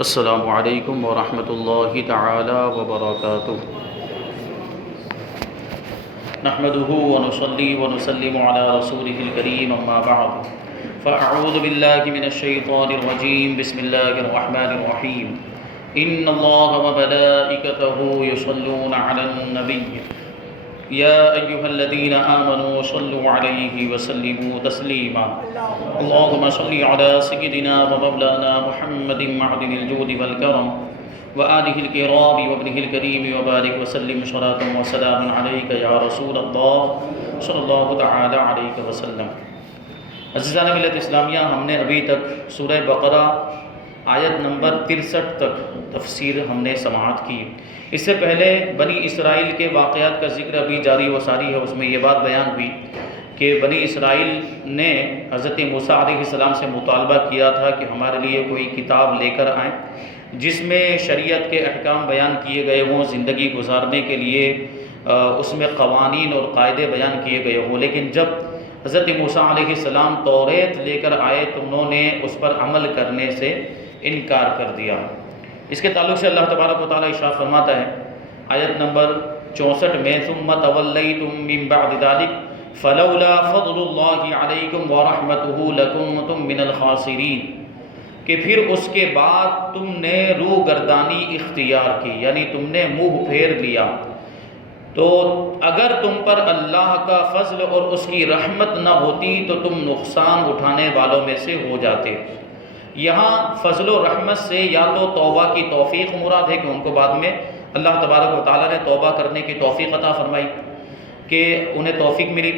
السلام علیکم ورحمۃ اللہ تعالی وبرکاتہ۔ نحمده ونصلي ونسلم على رسوله الكريم اما بعد فاعوذ باللہ من الشیطان الرجیم بسم اللہ الرحمن الرحیم ان اللہ وملائکته یصلون علی النبی یا ایہا الذین آمنوا صلوا علیہ وسلموا تسلیما اللہم صل علی سیدنا ومولانا محمد معدن الجود والکرم وآلہ الکرام وابنہ الکریم وبارک وسلم صلاة وسلام علیک یا رسول اللہ صلی اللہ تعالی علیہ وسلم۔ عزیزان ملت اسلامیہ، ہم نے ابھی تک سورہ بقرہ آیت نمبر 63 تک تفسیر ہم نے سماعت کی۔ اس سے پہلے بنی اسرائیل کے واقعات کا ذکر ابھی جاری و ساری ہے۔ اس میں یہ بات بیان ہوئی کہ بنی اسرائیل نے حضرت موسیٰ علیہ السلام سے مطالبہ کیا تھا کہ ہمارے لیے کوئی کتاب لے کر آئیں جس میں شریعت کے احکام بیان کیے گئے ہوں، زندگی گزارنے کے لیے اس میں قوانین اور قاعدے بیان کیے گئے ہوں۔ لیکن جب حضرت موسیٰ علیہ السلام توریت لے کر آئے تو انہوں نے اس پر عمل کرنے سے انکار کر دیا۔ اس کے تعلق سے اللہ تبارک و تعالیٰ ارشاد فرماتا ہے آیت نمبر 64 میں ثم تولیتم من بعد ذلک فلولا فضل اللہ علیکم ورحمتہ لکنتم من الخاسرین، کہ پھر اس کے بعد تم نے روگردانی اختیار کی، یعنی تم نے منہ پھیر لیا، تو اگر تم پر اللہ کا فضل اور اس کی رحمت نہ ہوتی تو تم نقصان اٹھانے والوں میں سے ہو جاتے۔ یہاں فضل و رحمت سے یا تو توبہ کی توفیق مراد ہے کہ ان کو بعد میں اللہ تبارک و تعالیٰ نے توبہ کرنے کی توفیق عطا فرمائی کہ انہیں توفیق ملی،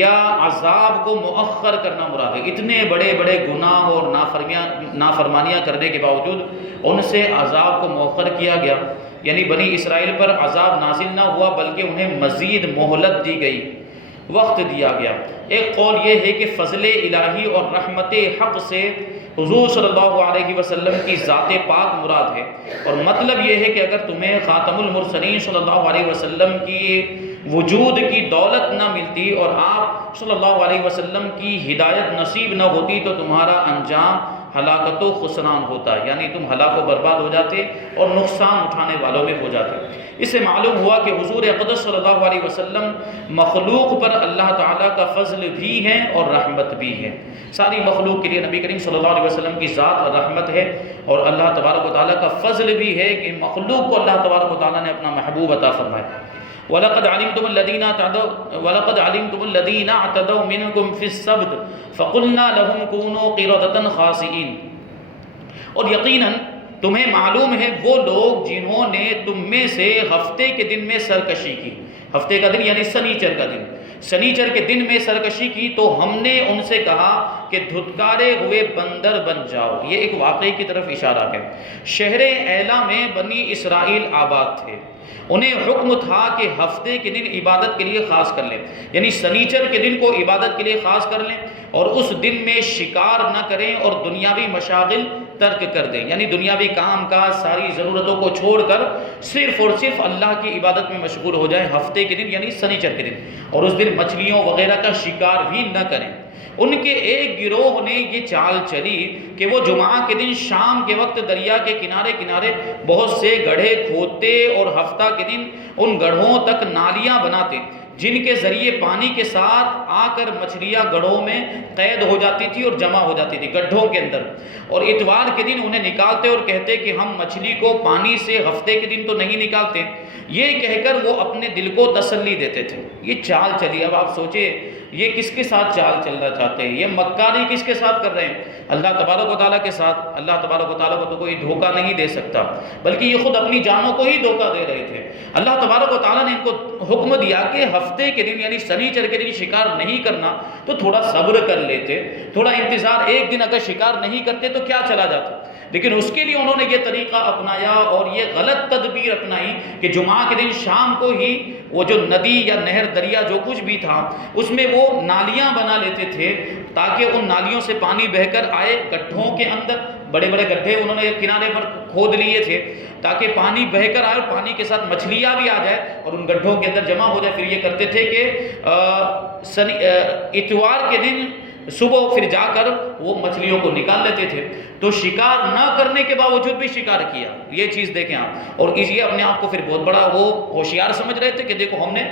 یا عذاب کو مؤخر کرنا مراد ہے۔ اتنے بڑے بڑے گناہ اور نافرمانیاں کرنے کے باوجود ان سے عذاب کو مؤخر کیا گیا، یعنی بنی اسرائیل پر عذاب نازل نہ ہوا بلکہ انہیں مزید مہلت دی گئی، وقت دیا گیا۔ ایک قول یہ ہے کہ فضل الہی اور رحمت حق سے حضور صلی اللہ علیہ وسلم کی ذات پاک مراد ہے، اور مطلب یہ ہے کہ اگر تمہیں خاتم المرسلین صلی اللہ علیہ وسلم کی وجود کی دولت نہ ملتی اور آپ صلی اللہ علیہ وسلم کی ہدایت نصیب نہ ہوتی تو تمہارا انجام ہلاکت و خسران ہوتا، یعنی تم ہلاک و برباد ہو جاتے اور نقصان اٹھانے والوں میں ہو جاتے۔ اس سے معلوم ہوا کہ حضور اقدس صلی اللہ علیہ وسلم مخلوق پر اللہ تعالیٰ کا فضل بھی ہے اور رحمت بھی ہے۔ ساری مخلوق کے لیے نبی کریم صلی اللہ علیہ وسلم کی ذات رحمت ہے، اور اللہ تبارک و تعالیٰ کا فضل بھی ہے کہ مخلوق کو اللہ تبارک و تعالیٰ نے اپنا محبوب عطا فرمایا۔ وَلَقَدْ عَلِمْتُمُ الَّذِينَ اعْتَدَوْا مِنْكُمْ فِي السَّبْتِ فَقُلْنَا لَهُمْ كُونُوا قِرَدَةً خَاسِئِينَ، اور یقیناً تمہیں معلوم ہے وہ لوگ جنہوں نے تم میں سے ہفتے کے دن میں سرکشی کی، ہفتے کا دن یعنی سنیچر کا دن، سنیچر کے دن میں سرکشی کی تو ہم نے ان سے کہا کہ دھتکارے ہوئے بندر بن جاؤ۔ یہ ایک واقعے کی طرف اشارہ ہے۔ شہر ایلا میں بنی اسرائیل آباد تھے، انہیں حکم تھا کہ ہفتے کے دن عبادت کے لیے خاص کر لیں، یعنی سنیچر کے دن کو عبادت کے لیے خاص کر لیں، اور اس دن میں شکار نہ کریں اور دنیاوی مشاغل ترک کر دیں، یعنی دنیاوی کام کاج ساری ضرورتوں کو چھوڑ کر صرف اور صرف اللہ کی عبادت میں مشغول ہو جائیں ہفتے کے دن یعنی سنیچر کے دن، اور اس دن مچھلیوں وغیرہ کا شکار بھی نہ کریں۔ ان کے ایک گروہ نے یہ چال چلی کہ وہ جمعہ کے دن شام کے وقت دریا کے کنارے کنارے بہت سے گڑھے کھودتے اور ہفتہ کے دن ان گڑھوں تک نالیاں بناتے جن کے ذریعے پانی کے ساتھ آ کر مچھلیاں گڑھوں میں قید ہو جاتی تھی اور جمع ہو جاتی تھی گڈھوں کے اندر، اور اتوار کے دن انہیں نکالتے اور کہتے کہ ہم مچھلی کو پانی سے ہفتے کے دن تو نہیں نکالتے، یہ کہہ کر وہ اپنے دل کو تسلی دیتے تھے۔ یہ چال چلی۔ اب آپ سوچیں یہ کس کے ساتھ چال چلنا چاہتے ہیں، یہ مکاری کس کے ساتھ کر رہے ہیں؟ اللہ تبارک و تعالیٰ کے ساتھ۔ اللہ تبارک و تعالیٰ کو تو کوئی دھوکہ نہیں دے سکتا، بلکہ یہ خود اپنی جانوں کو ہی دھوکہ دے رہے تھے۔ اللہ تبارک و تعالیٰ نے ان کو حکم دیا کہ ہفتے کے دن یعنی سنیچر کے دن شکار نہیں کرنا، تو تھوڑا صبر کر لیتے، تھوڑا انتظار، ایک دن اگر شکار نہیں کرتے تو کیا چلا جاتا، لیکن اس کے لیے انہوں نے یہ طریقہ اپنایا اور یہ غلط تدبیر اپنائی کہ جمعہ کے دن شام کو ہی وہ جو ندی یا نہر دریا جو کچھ بھی تھا اس میں وہ نالیاں بنا لیتے تھے تاکہ ان نالیوں سے پانی بہہ کر آئے گڈھوں کے اندر۔ بڑے بڑے گڈھے انہوں نے کنارے پر کھود لیے تھے تاکہ پانی بہہ کر آئے اور پانی کے ساتھ مچھلیاں بھی آ جائے اور ان گڈھوں کے اندر جمع ہو جائے۔ پھر یہ کرتے تھے کہ اتوار کے دن صبح پھر جا کر وہ مچھلیوں کو نکال لیتے تھے. تو شکار نہ کرنے کے باوجود بھی شکار کیا. یہ چیز دیکھیں آپ. اور یہ اپنے آپ کو پھر بہت بڑا وہ ہوشیار سمجھ رہے تھے کہ دیکھو ہم نے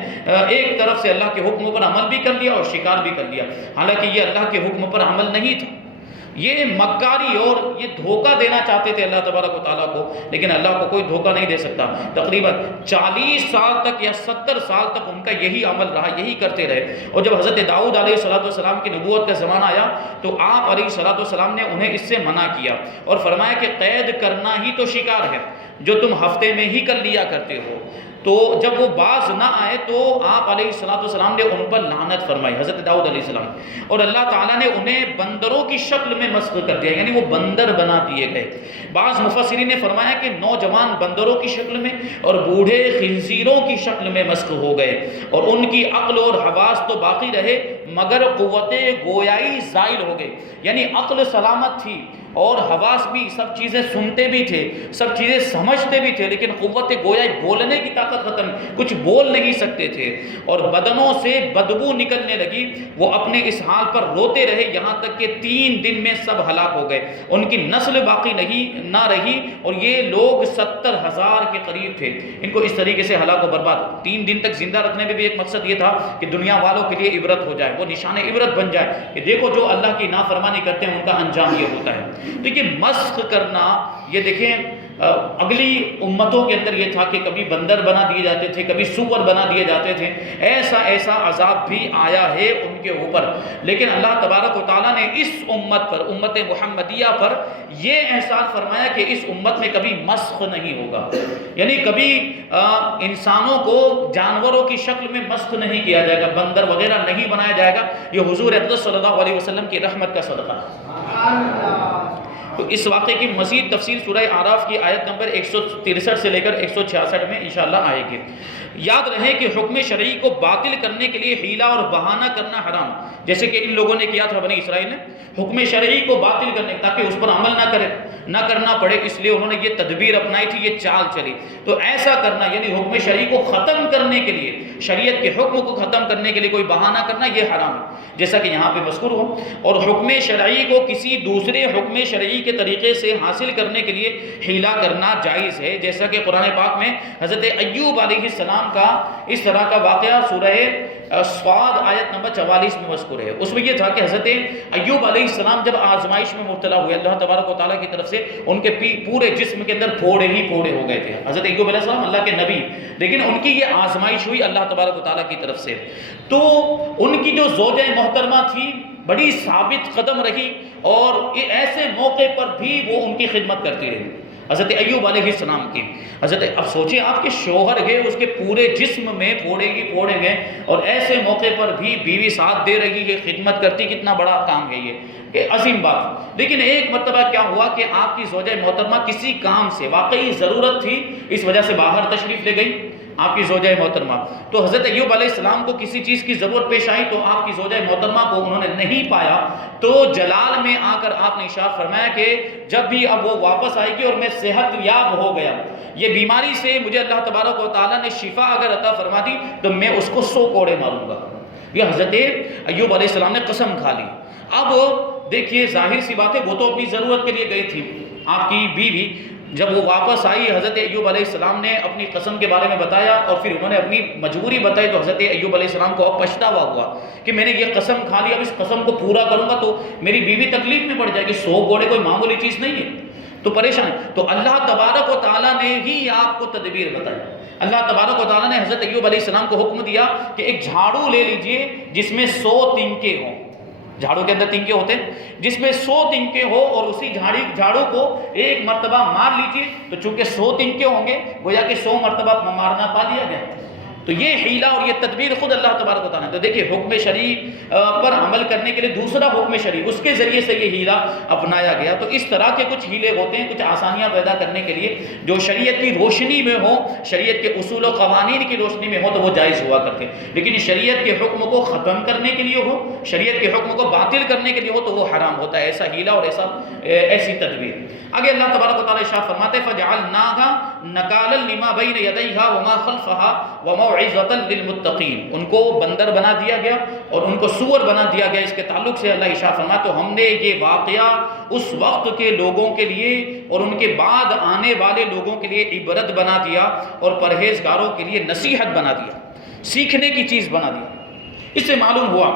ایک طرف سے اللہ کے حکم پر عمل بھی کر لیا اور شکار بھی کر لیا. حالانکہ یہ اللہ کے حکم پر عمل نہیں تھا. یہ مکاری اور یہ دھوکہ دینا چاہتے تھے اللہ تبارک و تعالیٰ کو، لیکن اللہ کو کوئی دھوکہ نہیں دے سکتا. تقریباً 40 سال تک یا 70 سال تک ان کا یہی عمل رہا، یہی کرتے رہے. اور جب حضرت داؤد علیہ السلام کی نبوت کا زمانہ آیا تو آپ علیہ السلام نے انہیں اس سے منع کیا اور فرمایا کہ قید کرنا ہی تو شکار ہے جو تم ہفتے میں ہی کر لیا کرتے ہو. تو جب وہ باز نہ آئے تو آپ علیہ السلام نے ان پر لعنت فرمائی، حضرت داؤد علیہ السلام. اور اللہ تعالیٰ نے انہیں بندروں کی شکل میں مسخ کر دیا، یعنی وہ بندر بنا دیے گئے. بعض مفسرین نے فرمایا کہ نوجوان بندروں کی شکل میں اور بوڑھے خنزیروں کی شکل میں مسخ ہو گئے. اور ان کی عقل اور حواس تو باقی رہے مگر قوت گویائی زائل ہو گئی. یعنی عقل سلامت تھی اور حواس بھی، سب چیزیں سنتے بھی تھے، سب چیزیں سمجھتے بھی تھے، لیکن قوت گویائی، بولنے کی طاقت ختم، کچھ بول نہیں سکتے تھے. اور بدنوں سے بدبو نکلنے لگی. وہ اپنے اس حال پر روتے رہے یہاں تک کہ 3 دن میں سب ہلاک ہو گئے. ان کی نسل باقی نہ رہی. اور یہ لوگ 70,000 کے قریب تھے. ان کو اس طریقے سے ہلاک و برباد. 3 دن تک زندہ رکھنے میں بھی ایک مقصد یہ تھا کہ دنیا والوں کے لیے عبرت ہو جائے، وہ نشان عبرت بن جائے کہ دیکھو جو اللہ کی نافرمانی کرتے ہیں ان کا انجام یہ ہوتا ہے. تو یہ مسخ کرنا، یہ دیکھیں اگلی امتوں کے اندر یہ تھا کہ کبھی بندر بنا دیے جاتے تھے، کبھی سور بنا دیے جاتے تھے. ایسا عذاب بھی آیا ہے ان کے اوپر. لیکن اللہ تبارک و تعالیٰ نے اس امت پر، امت محمدیہ پر یہ احسان فرمایا کہ اس امت میں کبھی مسخ نہیں ہوگا. یعنی کبھی انسانوں کو جانوروں کی شکل میں مسخ نہیں کیا جائے گا، بندر وغیرہ نہیں بنایا جائے گا. یہ حضور اقدس صلی اللہ علیہ وسلم کی رحمت کا صدقہ ہے. تو اس واقعے کی مزید تفصیل سورہ اعراف کی آیت نمبر 163 سے لے کر 166 میں انشاءاللہ آئے گی. یاد رہے کہ حکم شرعی کو باطل کرنے کے لیے حیلہ اور بہانہ کرنا حرام، جیسے کہ ان لوگوں نے کیا تھا بنی اسرائیل نے. حکم شرعی کو باطل کرنے تاکہ اس پر عمل نہ کرنا پڑے، اس لیے انہوں نے یہ تدبیر اپنائی تھی، یہ چال چلی. تو ایسا کرنا یعنی حکم شرعی کو ختم کرنے کے لیے، شریعت کے حکم کو ختم کرنے کے لیے کوئی بہانہ کرنا، یہ حرام ہے جیسا کہ یہاں پہ مذکور ہو. اور حکم شرعی کو کسی دوسرے حکم شرعی کے طریقے سے حاصل کرنے کے لیے حیلہ کرنا جائز ہے، جیسا کہ قرآن پاک میں حضرت ایوب علیہ السلام کا اس طرح کا واقعہ سورہ صاد آیت نمبر 44 میں مذکور ہے. اس میں یہ تھا کہ حضرت ایوب علیہ السلام جب آزمائش میں مبتلا ہوئے، اللہ تبارک و تعالیٰ کی طرف سے ان کے پورے جسم کے اندر پھوڑے ہی پھوڑے ہو گئے تھے. حضرت ایوب علیہ السلام اللہ کے نبی، لیکن ان کی یہ آزمائش ہوئی اللہ تبارک و تعالیٰ کی طرف سے. تو ان کی جو زوجہ محترمہ تھی بڑی ثابت قدم رہی اور ایسے موقع پر بھی وہ ان کی خدمت کرتی رہی، حضرت ایوب علیہ السلام کی. اب سوچیں آپ کے شوہر گئے، اس کے پورے جسم میں پھوڑے ہی پھوڑے گئے، اور ایسے موقع پر بھی بیوی ساتھ دے رہی ہے، خدمت کرتی. کتنا بڑا کام ہے یہ، کہ عظیم بات. لیکن ایک مرتبہ کیا ہوا کہ آپ کی زوجہ محترمہ کسی کام سے، واقعی ضرورت تھی اس وجہ سے باہر تشریف لے گئی آپ کی زوجہ محترمہ. تو حضرت ایوب علیہ السلام کو کسی چیز کی ضرورت پیش آئی تو آپ کی زوجہ محترمہ کو انہوں نے نہیں پایا. تو جلال میں آ کر آپ نے ارشاد فرمایا کہ جب بھی اب وہ واپس آئے گی اور میں صحت یاب ہو گیا، یہ بیماری سے مجھے اللہ تبارک و تعالیٰ نے شفا اگر عطا فرما دی تو میں اس کو 100 کوڑے ماروں گا. یہ حضرت ایوب علیہ السلام نے قسم کھا لی. اب دیکھیے ظاہر سی بات ہے، وہ تو اپنی ضرورت کے لیے گئی تھی. آپ کی بیوی جب وہ واپس آئی، حضرت ایوب علیہ السلام نے اپنی قسم کے بارے میں بتایا اور پھر انہوں نے اپنی مجبوری بتائی. تو حضرت ایوب علیہ السلام کو اب پچھتاوا ہوا کہ میں نے یہ قسم کھا لی، اب اس قسم کو پورا کروں گا تو میری بیوی تکلیف میں پڑ جائے گی. 100 گھوڑے کوئی معمولی چیز نہیں ہے، تو پریشان. تو اللہ تبارک و تعالیٰ نے ہی آپ کو تدبیر بتائی. اللہ تبارک و تعالیٰ نے حضرت ایوب علیہ السلام کو حکم دیا کہ ایک جھاڑو لے لیجئے جس میں 100 تنکے ہوں. جھاڑو کے اندر تنکے ہوتے ہیں، جس میں 100 تنکے ہو، اور اسی جھاڑو کو ایک مرتبہ مار لیجئے. تو چونکہ 100 تنکے ہوں گے، گویا کہ 100 مرتبہ مارنا پا لیا گیا. تو یہ حیلہ اور یہ تدبیر خود اللہ تبارک و تعالیٰ نے. تو دیکھیے حکم شرعی پر عمل کرنے کے لیے دوسرا حکم شرعی، اس کے ذریعے سے یہ حیلہ اپنایا گیا. تو اس طرح کے کچھ حیلے ہوتے ہیں، کچھ آسانیاں پیدا کرنے کے لیے جو شریعت کی روشنی میں ہو، شریعت کے اصول و قوانین کی روشنی میں ہو تو وہ جائز ہوا کرتے ہیں. لیکن شریعت کے حکم کو ختم کرنے کے لیے ہو، شریعت کے حکم کو باطل کرنے کے لیے ہو تو وہ حرام ہوتا ہے، ایسا حیلہ اور ایسی تدبیر. آگے اللہ تبارک و تعالیٰ ارشاد فرماتے ہیں فَجَعَلْنَاهَا نَكَالًا لِمَا بَيْنَ يَدَيْهَا وَمَا خَلْفَهَا موعظۃ للمتقین، ان کو بندر بنا دیا گیا اور ان کو سور بنا دیا گیا۔ اس کے تعلق سے اللہ ارشاد فرمایا تو ہم نے یہ واقعہ اس وقت کے لوگوں کے لیے اور ان کے بعد آنے والے لوگوں کے لیے عبرت بنا دیا اور پرہیزگاروں کے لیے نصیحت بنا دیا، سیکھنے کی چیز بنا دیا۔ اس سے معلوم ہوا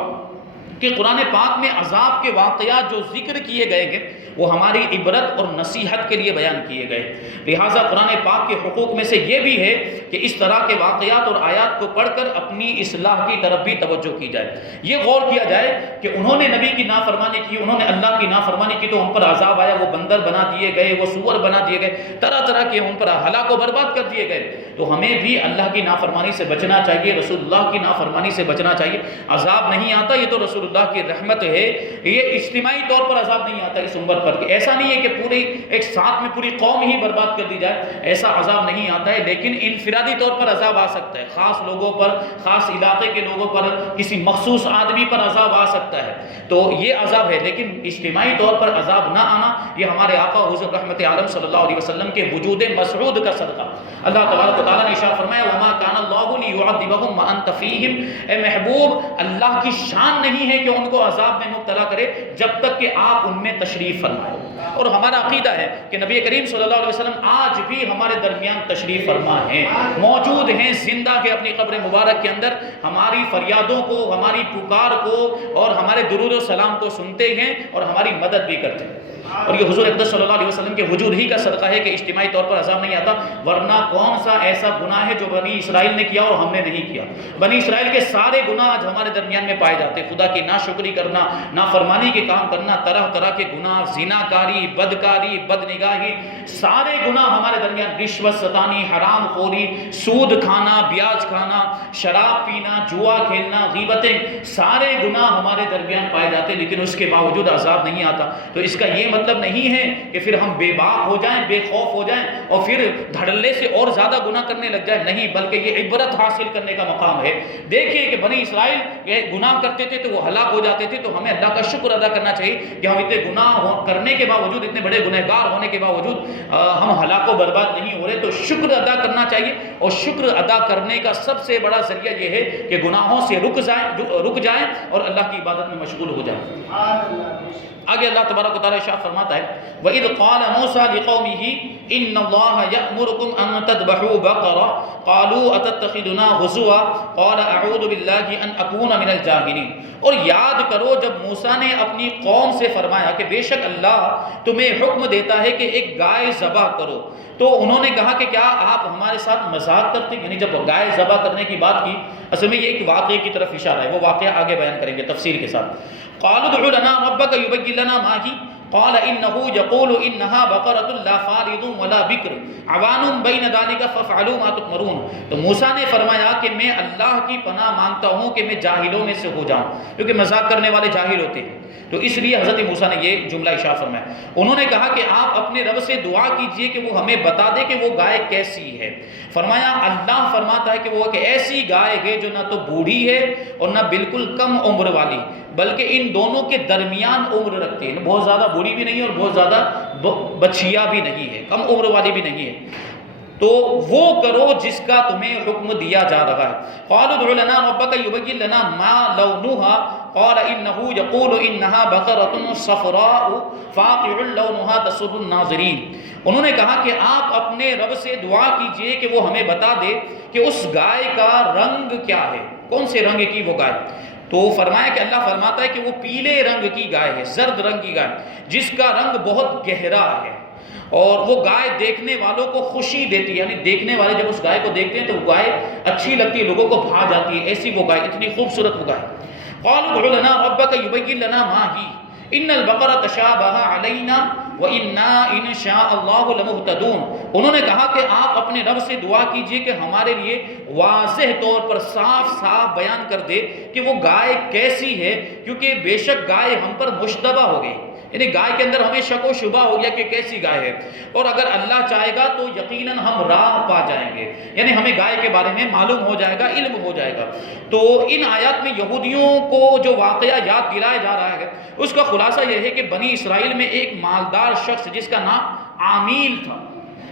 کہ قرآن پاک میں عذاب کے واقعات جو ذکر کیے گئے ہیں وہ ہماری عبرت اور نصیحت کے لیے بیان کیے گئے۔ لہٰذا قرآن پاک کے حقوق میں سے یہ بھی ہے کہ اس طرح کے واقعات اور آیات کو پڑھ کر اپنی اصلاح کی طرف بھی توجہ کی جائے، یہ غور کیا جائے کہ انہوں نے نبی کی نافرمانی کی، انہوں نے اللہ کی نافرمانی کی تو ان پر عذاب آیا، وہ بندر بنا دیے گئے، وہ سور بنا دیے گئے، طرح طرح کے ان پر ہلاک و برباد کر دیے گئے۔ تو ہمیں بھی اللہ کی نافرمانی سے بچنا چاہیے، رسول اللہ کی نافرمانی سے بچنا چاہیے۔ عذاب نہیں آتا، یہ تو رسول اللہ کی رحمت ہے، یہ اجتماعی طور پر عذاب نہیں آتا اس امت پر، کہ ایسا نہیں ہے کہ پوری ایک ساتھ میں پوری قوم ہی برباد کر دی جائے، ایسا عذاب نہیں آتا ہے، لیکن انفرادی طور پر عذاب آ سکتا ہے، خاص لوگوں پر، خاص علاقے کے لوگوں پر، کسی مخصوص آدمی پر عذاب آ سکتا ہے، تو یہ عذاب ہے۔ لیکن اجتماعی طور پر عذاب نہ آنا یہ ہمارے آقا حضور رحمت عالم صلی اللہ علیہ وسلم کے وجود مسعود کا صدقہ۔ اللہ تبارک و تعالیٰ نے ارشاد فرمایا وما کان اللہ لیعذبہم وانت فیہم، اے محبوب اللہ کی شان نہیں ہے کہ ان کو عذاب میں مبتلا کرے جب تک کہ آپ ان میں تشریف فرمائے۔ اور ہمارا عقیدہ ہے کہ نبی کریم صلی اللہ علیہ وسلم آج بھی ہمارے درمیان تشریف فرما ہیں، موجود ہیں، زندہ ہے اپنی قبر مبارک کے اندر، ہماری فریادوں کو، ہماری پکار کو اور ہمارے درود و سلام کو سنتے ہیں اور ہماری مدد بھی کرتے ہیں۔ اور یہ حضور اقدس صلی اللہ علیہ وسلم کے وجود ہی کا صدقہ ہے کہ اجتماعی طور پر عذاب نہیں آتا، ورنہ کون سا ایسا گناہ ہے جو بنی اسرائیل نے کیا اور ہم نے نہیں کیا؟ بنی اسرائیل کے سارے گناہ آج ہمارے درمیان میں پائے جاتے ہیں، خدا کی ناشکری کرنا، نافرمانی کے کام کرنا، طرح طرح کے گناہ، زناکاری، بدکاری، بدنگاہی، سارے گناہ ہمارے درمیان، رشوت ستانی، حرام خوری، سود کھانا، بیاج کھانا، شراب پینا، جوا کھیلنا، غیبتیں، سارے گناہ ہمارے درمیان پائے جاتے ہیں، لیکن اس کے باوجود عذاب نہیں آتا۔ تو اس کا یہ مطلب نہیں ہے کہ پھر ہم بے باک ہو جائیں، بے خوف ہو جائیں اور پھر دھڑلے سے اور زیادہ گناہ کرنے لگ جائیں، نہیں، بلکہ یہ عبرت حاصل کرنے کا مقام ہے۔ دیکھیے کہ بنی اسرائیل یہ گناہ کرتے تھے تو وہ ہلاک ہو جاتے تھے، تو ہمیں اللہ کا شکر ادا کرنا چاہیے کہ ہم اتنے گناہ کرنے کے باوجود، اتنے بڑے گنہگار ہونے کے باوجود ہم ہلاک و برباد نہیں ہو رہے، تو شکر ادا کرنا چاہیے۔ اور شکر ادا کرنے کا سب سے بڑا ذریعہ یہ ہے کہ گناہوں سے رک جائیں اور اللہ کی عبادت میں مشغول ہو جائیں۔ آگے اللہ تبارک و تعالیٰ ارشاد فرماتا ہے وَإِذْ قَالَ مُوسَىٰ لِقَوْمِهِ إِنَّ اللَّهَ يَأْمُرُكُمْ أَن تَذْبَحُوا بَقَرَةً قَالُوا أَتَتَّخِذُنَا هُزُوًا قَالَ أَعُوذُ بِاللَّهِ أَنْ أَكُونَ مِنَ الْجَاهِلِينَ۔ اور یاد کرو جب موسیٰ نے اپنی قوم سے فرمایا کہ بے شک اللہ تمہیں حکم دیتا ہے کہ ایک گائے ذبح کرو، تو انہوں نے کہا کہ کیا آپ ہمارے ساتھ مذاق کرتے ہیں؟ یعنی جب گائے ذبح کرنے کی بات کی، اصل میں یہ ایک واقعے کی طرف اشارہ ہے، وہ واقعہ آگے بیان کریں گے تفصیل کے ساتھ۔ قالوا ادع لنا ربك يبين لنا ما هي قال انه يقول انها بقرة لا فارض ولا بكر عوان بين ذلك فافعلوا ما تؤمرون۔ تو موسیٰ نے فرمایا کہ میں اللہ کی پناہ مانگتا ہوں کہ میں جاہلوں میں سے ہو جاؤں، کیونکہ مذاق کرنے والے جاہل ہوتے ہیں، تو اس لیے حضرت موسیٰ نے یہ جملہ ارشاد فرمایا۔ انہوں نے کہا کہ آپ اپنے رب سے دعا کیجئے کہ وہ ہمیں بتا دے کہ وہ گائے کیسی ہے۔ فرمایا اللہ فرماتا ہے کہ وہ ایک ایسی گائے ہے جو نہ تو بوڑھی ہے اور نہ بالکل کم عمر والی، بلکہ ان دونوں کے درمیان عمر رکھتے ہیں، بہت زیادہ بوڑھی بھی نہیں ہے اور بہت زیادہ بچیا بھی نہیں ہے، کم عمر والی بھی نہیں ہے، تو وہ کرو جس کا تمہیں حکم دیا جا رہا ہے۔ قالوا ادع لنا ربك يبين لنا ما لونها قال انه يقول انها بقرة صفراء فاقع لونها تسر الناظرين۔ انہوں نے کہا کہ آپ اپنے رب سے دعا کیجئے کہ وہ ہمیں بتا دے کہ اس گائے کا رنگ کیا ہے، کون سے رنگ کی وہ گائے۔ تو فرمایا کہ اللہ فرماتا ہے کہ وہ پیلے رنگ کی گائے ہے، زرد رنگ کی گائے جس کا رنگ بہت گہرا ہے، اور وہ گائے دیکھنے والوں کو خوشی دیتی ہے، یعنی دیکھنے والے جب اس گائے کو دیکھتے ہیں تو وہ گائے اچھی لگتی ہے، لوگوں کو بھا جاتی ہے، ایسی وہ گائے، اتنی خوبصورت وہ گائے۔ قالوا ادع لنا ربك يبين لنا ما هي ان البقرة تشابه علينا وإنا إن شاء الله لمهتدون۔ انہوں نے کہا کہ آپ اپنے رب سے دعا کیجئے کہ ہمارے لیے واضح طور پر صاف صاف بیان کر دے کہ وہ گائے کیسی ہے، کیونکہ بے شک گائے ہم پر مشتبہ ہو گئی، یعنی گائے کے اندر ہمیں شک و شبہ ہو گیا کہ کیسی گائے ہے، اور اگر اللہ چاہے گا تو یقیناً ہم راہ پا جائیں گے، یعنی ہمیں گائے کے بارے میں معلوم ہو جائے گا، علم ہو جائے گا۔ تو ان آیات میں یہودیوں کو جو واقعہ یاد دلایا جا رہا ہے اس کا خلاصہ یہ ہے کہ بنی اسرائیل میں ایک مالدار شخص جس کا نام عامیل تھا،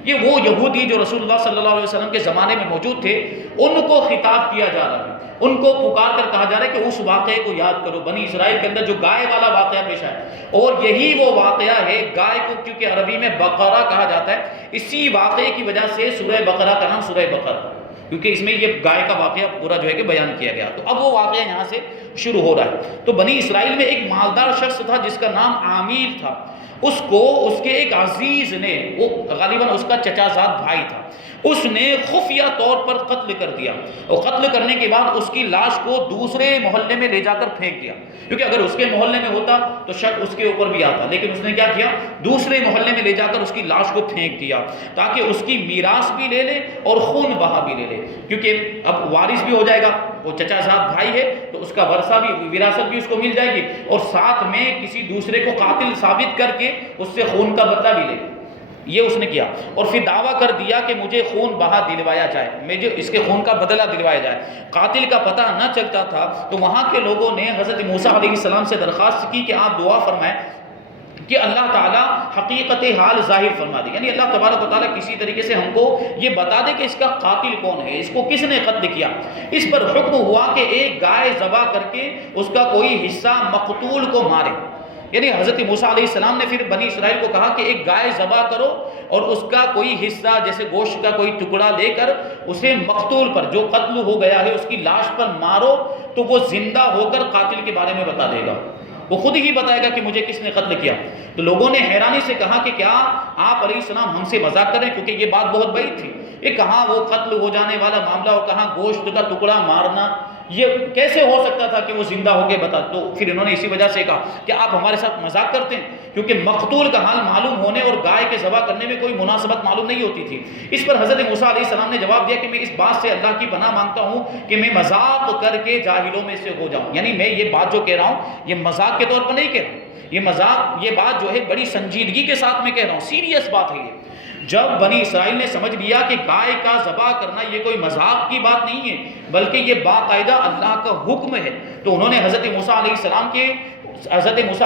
یہ وہ یہودی جو رسول اللہ صلی اللہ علیہ وسلم کے زمانے میں موجود تھے، ان کو خطاب کیا جا رہا ہے، ان کو پکار کر کہا جا رہا ہے کہ اس واقعے کو یاد کرو، بنی اسرائیل کے اندر جو گائے والا واقعہ پیش آیا، اور یہی وہ واقعہ ہے، گائے کو کیونکہ عربی میں بقرہ کہا جاتا ہے، اسی واقعے کی وجہ سے سورہ بقرہ کا نام سورہ بقرہ، کیونکہ اس میں یہ گائے کا واقعہ پورا جو ہے کہ بیان کیا گیا۔ تو اب وہ واقعہ یہاں سے شروع ہو رہا ہے۔ تو بنی اسرائیل میں ایک مالدار شخص تھا جس کا نام عامر تھا، اس کو اس کے ایک عزیز نے، وہ غالباً اس کا چچا زاد بھائی تھا، اس نے خفیہ طور پر قتل کر دیا، اور قتل کرنے کے بعد اس کی لاش کو دوسرے محلے میں لے جا کر پھینک دیا، کیونکہ اگر اس کے محلے میں ہوتا تو شک اس کے اوپر بھی آتا، لیکن اس نے کیا کیا، دوسرے محلے میں لے جا کر اس کی لاش کو پھینک دیا تاکہ اس کی میراث بھی لے لے اور خون بہا بھی لے لے، کیونکہ اب وارث بھی ہو جائے گا، وہ چچا زاد بھائی ہے تو اس کا ورثہ بھی، وراثت بھی اس کو مل جائے گی، اور ساتھ میں کسی دوسرے کو قاتل ثابت کر کے اس سے خون کا بدلہ بھی لے گا۔ یہ اس نے کیا، اور پھر دعویٰ کر دیا کہ مجھے خون بہا دلوایا جائے، مجھے اس کے خون کا بدلہ دلوایا جائے۔ قاتل کا پتہ نہ چلتا تھا، تو وہاں کے لوگوں نے حضرت موسیٰ علیہ السلام سے درخواست کی کہ آپ دعا فرمائیں کہ اللہ تعالیٰ حقیقت حال ظاہر فرما دے، یعنی اللہ تبارک و تعالیٰ کسی طریقے سے ہم کو یہ بتا دے کہ اس کا قاتل کون ہے، اس کو کس نے قتل کیا۔ اس پر حکم ہوا کہ ایک گائے ذبح کر کے اس کا کوئی حصہ مقتول کو مارے، یعنی حضرت موسیٰ علیہ السلام نے پھر بنی اسرائیل کو کہا کہ ایک گائے ذبح کرو اور اس کا کوئی حصہ جیسے گوشت کا کوئی ٹکڑا لے کر اسے مقتول پر، جو قتل ہو گیا ہے، اس کی لاش پر مارو، تو وہ زندہ ہو کر قاتل کے بارے میں بتا دے گا، وہ خود ہی بتائے گا کہ مجھے کس نے قتل کیا۔ تو لوگوں نے حیرانی سے کہا کہ کیا آپ علیہ السلام ہم سے مذاق کریں، کیونکہ یہ بات بہت بعید تھی، یہ کہاں وہ قتل ہو جانے والا معاملہ اور کہاں گوشت کا ٹکڑا مارنا، یہ کیسے ہو سکتا تھا کہ وہ زندہ ہو کے بتا۔ تو پھر انہوں نے اسی وجہ سے کہا کہ آپ ہمارے ساتھ مذاق کرتے ہیں، کیونکہ مقتول کا حال معلوم ہونے اور گائے کے ذبح کرنے میں کوئی مناسبت معلوم نہیں ہوتی تھی۔ اس پر حضرت موسیٰ علیہ السلام نے جواب دیا کہ میں اس بات سے اللہ کی پناہ مانگتا ہوں کہ میں مذاق کر کے جاہلوں میں سے ہو جاؤں، یعنی میں یہ بات جو کہہ رہا ہوں یہ مذاق کے طور پر نہیں کہہ رہا ہوں، یہ بات جو ہے بڑی سنجیدگی کے ساتھ میں کہہ رہا ہوں، سیریس بات ہے یہ۔ جب بنی اسرائیل نے سمجھ لیا کہ گائے کا ذبح کرنا یہ کوئی مذاق کی بات نہیں ہے بلکہ یہ باقاعدہ اللہ کا حکم ہے، تو انہوں نے حضرت موسیٰ علیہ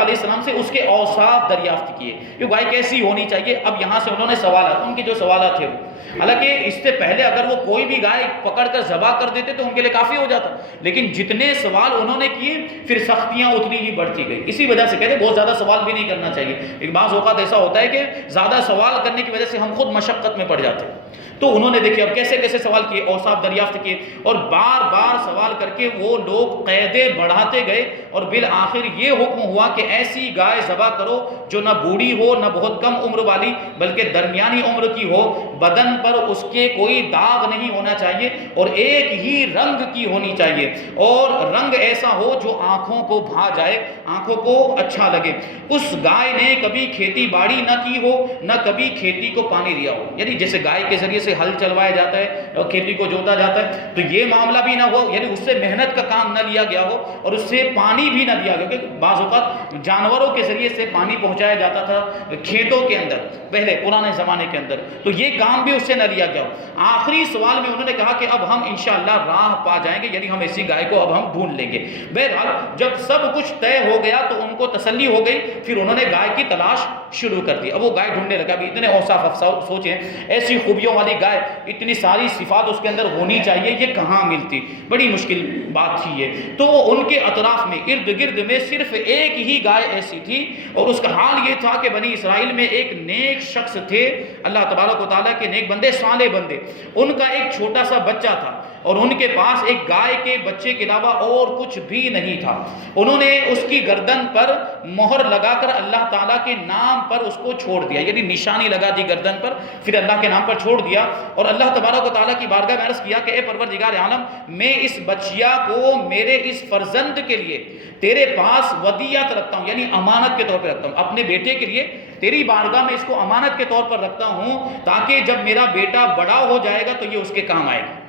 السلام سے اس کے اوصاف دریافت کیے کہ گائے کیسی ہونی چاہیے۔ اب یہاں سے انہوں نے سوالات، ان کے جو سوالات تھے وہ، حالانکہ اس سے پہلے اگر وہ کوئی بھی گائے پکڑ کر ذبح کر دیتے تو ان کے لیے کافی ہو جاتا، لیکن جتنے سوال انہوں نے کیے پھر سختیاں اتنی ہی بڑھتی گئی۔ اسی وجہ سے کہتے ہیں بہت زیادہ سوال بھی نہیں کرنا چاہیے، ایک بعض اوقات ایسا ہوتا ہے کہ زیادہ سوال کرنے کی وجہ سے ہم خود مشقت میں پڑ جاتے ہیں۔ تو انہوں نے دیکھیں اب کیسے کیسے سوال کیے، اوصاف دریافت کیے، اور بار بار سوال کر کے وہ لوگ قیدیں بڑھاتے گئے، اور بالآخر یہ حکم ہوا کہ ایسی گائے ذبح کرو جو نہ بوڑھی ہو نہ بہت کم عمر والی بلکہ درمیانی عمر کی ہو، بدن پر اس کے کوئی داغ نہیں ہونا چاہیے اور ایک ہی رنگ کی ہونی چاہیے، اور رنگ ایسا ہو جو آنکھوں کو بھا جائے، آنکھوں کو اچھا لگے۔ اس گائے نے کبھی کھیتی باڑی نہ کی ہو نہ کبھی کھیتی کو پانی دیا ہو، یعنی جیسے گائے کے ذریعے سے ہل چلوایا جاتا ہے اور کھیتی کو جوتا جاتا ہے، تو یہ معاملہ بھی نہ ہو، یعنی اس سے محنت کا کام نہ لیا گیا ہو اور اس سے پانی بھی نہ دیا گیا، کیونکہ بعض اوقات جانوروں کے ذریعے سے پانی پہنچایا جاتا تھا کھیتوں کے اندر پہلے پرانے زمانے کے اندر، تو یہ کام بھی اس سے نہ لیا گیا ہو۔ آخری سوال میں انہوں نے کہا کہ اب ہم انشاءاللہ راہ پا جائیں گے، یعنی ہم ایسی گائے کو اب ہم ڈھونڈ لیں گے۔ بہرحال جب سب کچھ طے ہو گیا تو ان کو تسلی ہو گئی، پھر انہوں نے گائے کی تلاش شروع کر دی۔ اب وہ گائے ڈھونڈنے لگا، بھی اتنے اوصاف افسوس سوچیں، ایسی خوبیوں والی گائے، اتنی ساری صفات اس کے اندر ہونی چاہیے، یہ کہاں ملتی، بڑی مشکل بات تھی یہ۔ تو ان کے اطراف میں ارد گرد میں صرف ایک ہی گائے ایسی تھی، اور اس کا حال یہ تھا کہ بنی اسرائیل میں ایک نیک شخص تھے، اللہ تبارک و تعالیٰ کے نیک بندے، صالح بندے، ان کا ایک چھوٹا سا بچہ تھا اور ان کے پاس ایک گائے کے بچے کے علاوہ اور کچھ بھی نہیں تھا۔ انہوں نے اس کی گردن پر مہر لگا کر اللہ تعالیٰ کے نام پر اس کو چھوڑ دیا، یعنی نشانی لگا دی گردن پر، پھر اللہ کے نام پر چھوڑ دیا، اور اللہ تبارک و تعالیٰ کی بارگاہ میں عرض کیا کہ اے پروردگار عالم، میں اس بچیا کو میرے اس فرزند کے لیے تیرے پاس ودیعت رکھتا ہوں، یعنی امانت کے طور پہ رکھتا ہوں، اپنے بیٹے کے لیے تیری بارگاہ میں اس کو امانت کے طور پر رکھتا ہوں، تاکہ جب میرا بیٹا بڑا ہو جائے گا تو یہ اس کے کام آئے گا۔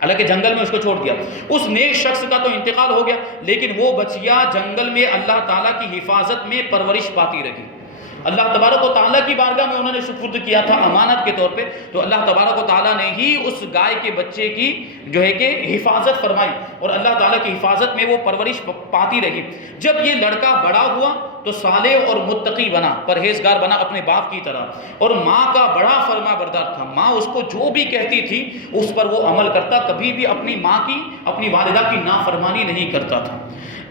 حالانکہ جنگل میں اس کو چھوڑ دیا، اس نیک شخص کا تو انتقال ہو گیا، لیکن وہ بچیا جنگل میں اللہ تعالیٰ کی حفاظت میں پرورش پاتی رہی۔ اللہ تبارک و تعالیٰ کی بارگاہ میں انہوں نے سپرد کیا تھا امانت کے طور پہ، تو اللہ تبارک و تعالیٰ نے ہی اس گائے کے بچے کی جو ہے کہ حفاظت فرمائی، اور اللہ تعالیٰ کی حفاظت میں وہ پرورش پاتی رہی۔ جب یہ لڑکا بڑا ہوا تو صالح اور متقی بنا، پرہیزگار بنا اپنے باپ کی طرح، اور ماں کا بڑا فرما تابعدار تھا، ماں اس کو جو بھی کہتی تھی اس پر وہ عمل کرتا، کبھی بھی اپنی ماں کی، اپنی والدہ کی نافرمانی نہیں کرتا تھا۔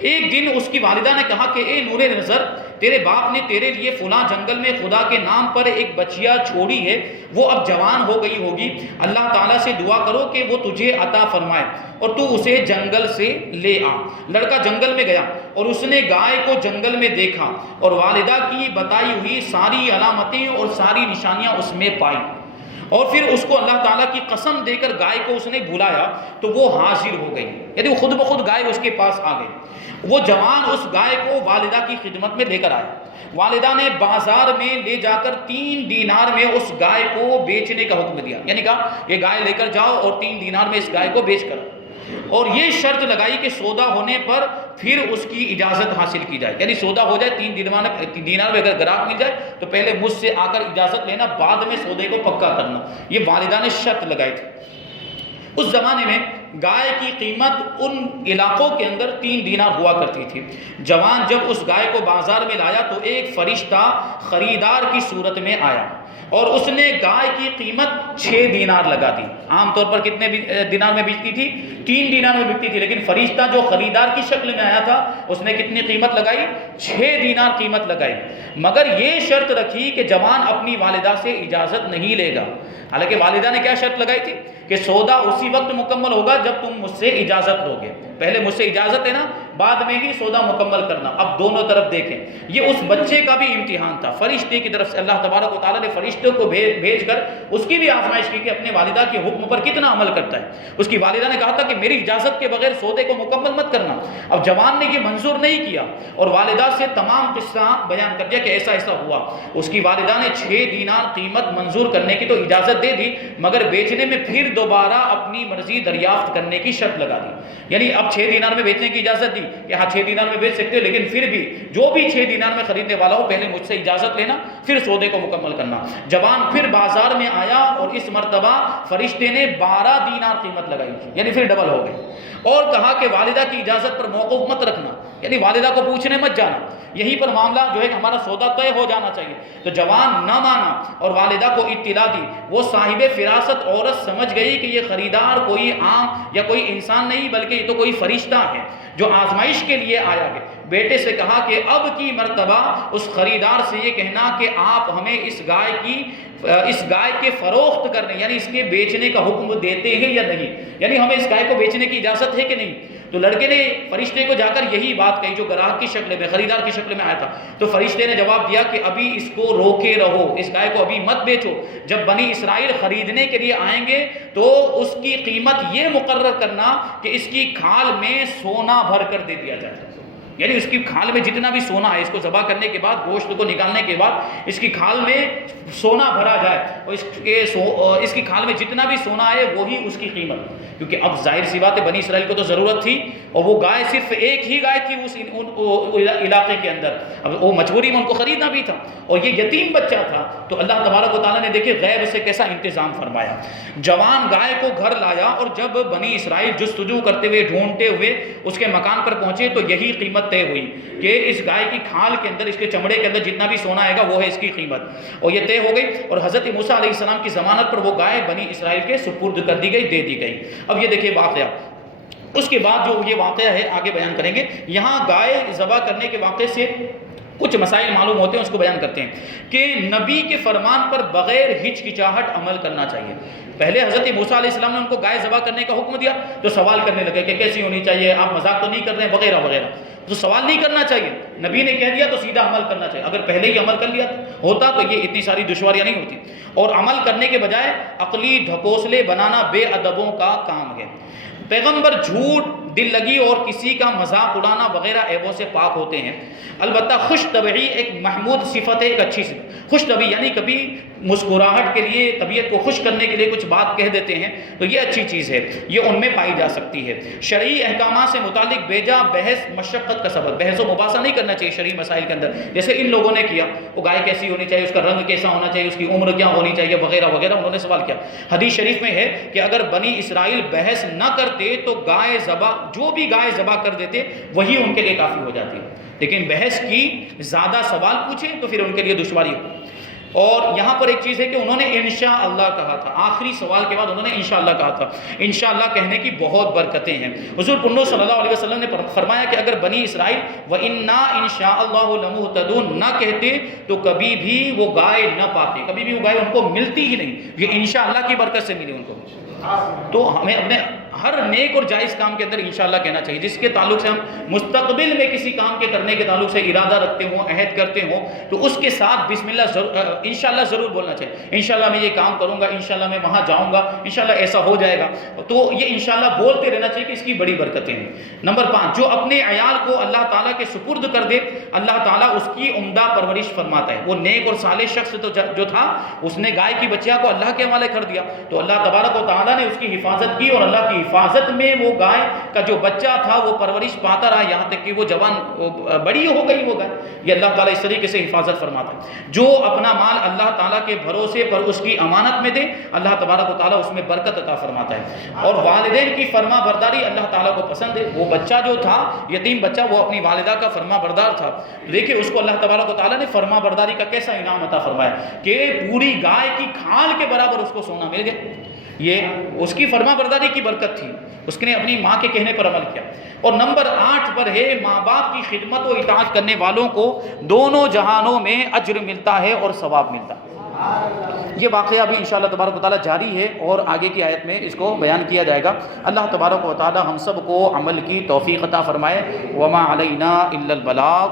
ایک دن اس کی والدہ نے کہا کہ اے نور نظر، تیرے باپ نے تیرے لیے فلاں جنگل میں خدا کے نام پر ایک بچیا چھوڑی ہے، وہ اب جوان ہو گئی ہوگی، اللہ تعالیٰ سے دعا کرو کہ وہ تجھے عطا فرمائے اور تو اسے جنگل سے لے آ۔ لڑکا جنگل میں گیا اور اس نے گائے کو جنگل میں دیکھا اور والدہ کی بتائی ہوئی ساری علامتیں اور ساری نشانیاں اس میں پائی، اور پھر اس کو اللہ تعالیٰ کی قسم دے کر گائے کو اس نے بلایا تو وہ حاضر ہو گئی، یعنی وہ خود بخود گائے اس کے پاس آ گئی۔ وہ جوان اس گائے کو والدہ کی خدمت میں لے کر آئے، والدہ نے بازار میں لے جا کر 3 دینار میں اس گائے کو بیچنے کا حکم دیا، یعنی کہا یہ گائے لے کر جاؤ اور 3 دینار میں اس گائے کو بیچ کر، اور یہ شرط لگائی کہ سودا ہونے پر پھر اس کی اجازت حاصل کی جائے، یعنی سودا ہو جائے 3 دینار میں اگر گراہک مل جائے تو پہلے مجھ سے آ کر اجازت لینا، بعد میں سودے کو پکا کرنا، یہ والدہ نے شرط لگائی تھی۔ اس زمانے میں گائے کی قیمت ان علاقوں کے اندر 3 دینار ہوا کرتی تھی۔ جوان جب اس گائے کو بازار میں لایا تو ایک فرشتہ خریدار کی صورت میں آیا اور اس نے گائے کی قیمت 6 دینار لگا دی۔ عام طور پر کتنے دینار میں بکتی تھی؟ 3 دینار میں بکتی تھی، لیکن فرشتہ جو خریدار کی شکل میں آیا تھا اس نے کتنی قیمت لگائی؟ 6 دینار قیمت لگائی، مگر یہ شرط رکھی کہ جوان اپنی والدہ سے اجازت نہیں لے گا۔ حالانکہ والدہ نے کیا شرط لگائی تھی کہ سودا اسی وقت مکمل ہوگا جب تم مجھ سے اجازت لو گے، پہلے مجھ سے اجازت لینا، بعد میں ہی سودا مکمل کرنا۔ اب دونوں طرف دیکھیں، یہ اس بچے کا بھی امتحان تھا، فرشتے کی طرف سے اللہ تبارک و تعالیٰ نے فرشتے کو بھیج کر اس کی بھی آزمائش کی کہ اپنے والدہ کے حکم پر کتنا عمل کرتا ہے۔ اس کی والدہ نے کہا تھا کہ میری اجازت کے بغیر سودے کو مکمل مت کرنا۔ اب جوان نے یہ منظور نہیں کیا اور والدہ سے تمام قصہ بیان کر دیا کہ ایسا ایسا ہوا۔ اس کی والدہ نے 6 دینار قیمت منظور کرنے کی تو اجازت دے دی، مگر بیچنے میں پھر دوبارہ اپنی مرضی دریافت کرنے کی شرط لگا دی، یعنی اب 6 دینار میں بیچنے کی اجازت دی کہ ہاں 6 دینار میں بیچ سکتے ہو، لیکن پھر بھی جو بھی 6 دینار میں خریدنے والا ہو پہلے مجھ سے اجازت لینا، پھر سودے کو مکمل کرنا۔ جوان پھر بازار میں آیا اور اس مرتبہ فرشتے نے 12 دینار قیمت لگائی، یعنی پھر ڈبل ہو گئی، اور کہا کہ والدہ کی اجازت پر موقف مت رکھنا، یعنی والدہ کو پوچھنے مت جانا، یہیں پر معاملہ جو ہے کہ ہمارا سودا طے ہو جانا چاہیے۔ تو جوان نہ مانا اور والدہ کو اطلاع دی۔ وہ صاحب فراست عورت سمجھ گئی کہ یہ خریدار کوئی عام یا کوئی انسان نہیں بلکہ یہ تو کوئی فرشتہ ہے جو آزمائش کے لیے آیا ہے۔ بیٹے سے کہا کہ اب کی مرتبہ اس خریدار سے یہ کہنا کہ آپ ہمیں اس گائے کے فروخت کرنے یعنی اس کے بیچنے کا حکم دیتے ہیں یا نہیں، یعنی ہمیں اس گائے کو بیچنے کی اجازت ہے کہ نہیں۔ تو لڑکے نے فرشتے کو جا کر یہی بات کہی جو گراہک کی شکل میں، خریدار کی شکل میں آیا تھا۔ تو فرشتے نے جواب دیا کہ ابھی اس کو روکے رہو، اس گائے کو ابھی مت بیچو، جب بنی اسرائیل خریدنے کے لیے آئیں گے تو اس کی قیمت یہ مقرر کرنا کہ اس کی کھال میں سونا بھر کر دے دیا جائے، یعنی اس کی کھال میں جتنا بھی سونا ہے، اس کو ذبح کرنے کے بعد گوشت کو نکالنے کے بعد اس کی کھال میں سونا بھرا جائے اور اس کی کھال میں جتنا بھی سونا ہے وہی اس کی قیمت، کیونکہ اب ظاہر سی بات ہے بنی اسرائیل کو تو ضرورت تھی اور وہ گائے صرف ایک ہی گائے تھی اس علاقے کے اندر، اب وہ مجبوری میں ان کو خریدنا بھی تھا اور یہ یتیم بچہ تھا۔ تو اللہ تبارک و تعالیٰ نے دیکھے غیب سے کیسا انتظام فرمایا۔ جوان گائے کو گھر لایا اور جب بنی اسرائیل جستجو کرتے ہوئے ڈھونڈتے ہوئے اس کے مکان پر پہنچے تو یہی قیمت طے ہوئی کہ اس گائے کی کھال کے اندر، اس کے چمڑے کے اندر جتنا بھی سونا آئے گا وہ ہے اس کی قیمت، اور یہ طے ہو گئی۔ اور حضرت موسیٰ علیہ السلام کی ضمانت پر وہ گائے بنی اسرائیل کے سپرد کر دی گئی، دے دی گئی۔ اب یہ دیکھیں واقعہ، اس کے بعد جو یہ واقعہ ہے آگے بیان کریں گے۔ یہاں گائے ذبح کرنے کے واقعے سے کچھ مسائل معلوم ہوتے ہیں، اس کو بیان کرتے ہیں کہ نبی کے فرمان پر بغیر ہچکچاہٹ عمل کرنا چاہیے۔ پہلے حضرت موسیٰ علیہ السلام نے ان کو گائے ذبح کرنے کا حکم دیا تو سوال کرنے لگے کہ کیسی ہونی چاہیے، آپ مذاق تو نہیں کر رہے ہیں وغیرہ وغیرہ، تو سوال نہیں کرنا چاہیے، نبی نے کہہ دیا تو سیدھا عمل کرنا چاہیے۔ اگر پہلے ہی عمل کر لیا ہوتا تو یہ اتنی ساری دشواریاں نہیں ہوتی، اور عمل کرنے کے بجائے عقلی ڈھکوسلے بنانا بے ادبوں کا کام ہے۔ پیغمبر جھوٹ، دل لگی اور کسی کا مذاق اڑانا وغیرہ عیبوں سے پاک ہوتے ہیں۔ البتہ خوش طبعی ایک محمود صفت ہے، ایک اچھی صفت۔ خوش طبعی یعنی کبھی مسکراہٹ کے لیے، طبیعت کو خوش کرنے کے لیے کچھ بات کہہ دیتے ہیں تو یہ اچھی چیز ہے، یہ ان میں پائی جا سکتی ہے۔ شرعی احکامات سے متعلق بیجا بحث مشقت کا سبب، بحث و مباحثہ نہیں کرنا چاہیے شرعی مسائل کے اندر، جیسے ان لوگوں نے کیا، وہ گائے کیسی ہونی چاہیے، اس کا رنگ کیسا ہونا چاہیے، اس کی عمر کیا ہونی چاہیے وغیرہ وغیرہ، انہوں نے سوال کیا۔ حدیث شریف میں ہے کہ اگر بنی اسرائیل بحث نہ کرتے تو گائے ذبح، جو بھی گائے ذبح کر دیتے وہی ان کے لیے کافی ہو جاتی، لیکن بحث کی، زیادہ سوال پوچھیں تو پھر ان کے لیے دشواری ہو۔ اور یہاں پر ایک چیز ہے کہ انہوں نے انشاءاللہ کہا تھا، آخری سوال کے بعد انہوں نے انشاءاللہ کہا تھا۔ انشاءاللہ کہنے کی بہت برکتیں ہیں۔ حضور پنو صلی اللہ علیہ وسلم نے فرمایا کہ اگر بنی اسرائیل وَإِنَّا إِنشَاءَ لَمُهْتَدُونَ نہ کہتے تو کبھی بھی وہ گائے نہ پاتے، کبھی بھی وہ گائے ان کو ملتی ہی نہیں، یہ انشاءاللہ کی برکت سے ملی ان کو۔ تو ہمیں اپنے ہر نیک اور جائز کام کے اندر انشاءاللہ کہنا چاہیے، جس کے تعلق سے ہم مستقبل میں کسی کام کے کرنے کے تعلق سے ارادہ رکھتے ہوں، عہد کرتے ہوں، تو اس کے ساتھ بسم اللہ انشاءاللہ ضرور بولنا چاہیے۔ انشاءاللہ میں یہ کام کروں گا، انشاءاللہ میں وہاں جاؤں گا، انشاءاللہ ایسا ہو جائے گا، تو یہ انشاءاللہ بولتے رہنا چاہیے کہ اس کی بڑی برکتیں ہیں۔ نمبر 5، جو اپنے عیال کو اللہ تعالیٰ کے سپرد کر دے، اللہ تعالیٰ اس کی عمدہ پرورش فرماتا ہے۔ وہ نیک اور صالح شخص جو تھا، اس نے گائے کی بچیا کو اللہ کے حوالے کر دیا، تو اللہ تبارک و تعالیٰ نے اس کی حفاظت کی، اور اللہ کی حفاظت میں وہ گائے کا جو بچہ تھا وہ پرورش پاتا رہا یہاں تک کہ وہ جوان بڑی ہو گئی وہ گائے۔ یہ اللہ تعالیٰ اس طریقے سے حفاظت فرماتا ہے۔ جو اپنا مال اللہ تعالیٰ کے بھروسے پر اس کی امانت میں دے، اللہ تبارک و تعالیٰ اس میں برکت عطا فرماتا ہے۔ اور والدین کی فرما برداری اللہ تعالیٰ کو پسند ہے۔ وہ بچہ جو تھا، یتیم بچہ، وہ اپنی والدہ کا فرما بردار تھا، دیکھیں اس کو اللہ تبارک و تعالیٰ نے فرما برداری کا کیسا انعام عطا فرمایا کہ پوری گائے کی کھال کے برابر اس کو سونا مل گیا۔ یہ اس کی فرما برداری کی برکت تھی، اس نے اپنی ماں کے کہنے پر عمل کیا۔ اور نمبر 8 پر ہے، ماں باپ کی خدمت و اطاعت کرنے والوں کو دونوں جہانوں میں اجر ملتا ہے اور ثواب ملتا ہے۔ یہ واقعہ بھی انشاءاللہ تبارک و تعالیٰ جاری ہے اور آگے کی آیت میں اس کو بیان کیا جائے گا۔ اللہ تبارک و تعالیٰ ہم سب کو عمل کی توفیق عطا فرمائے۔ وما علینا الا البلاغ۔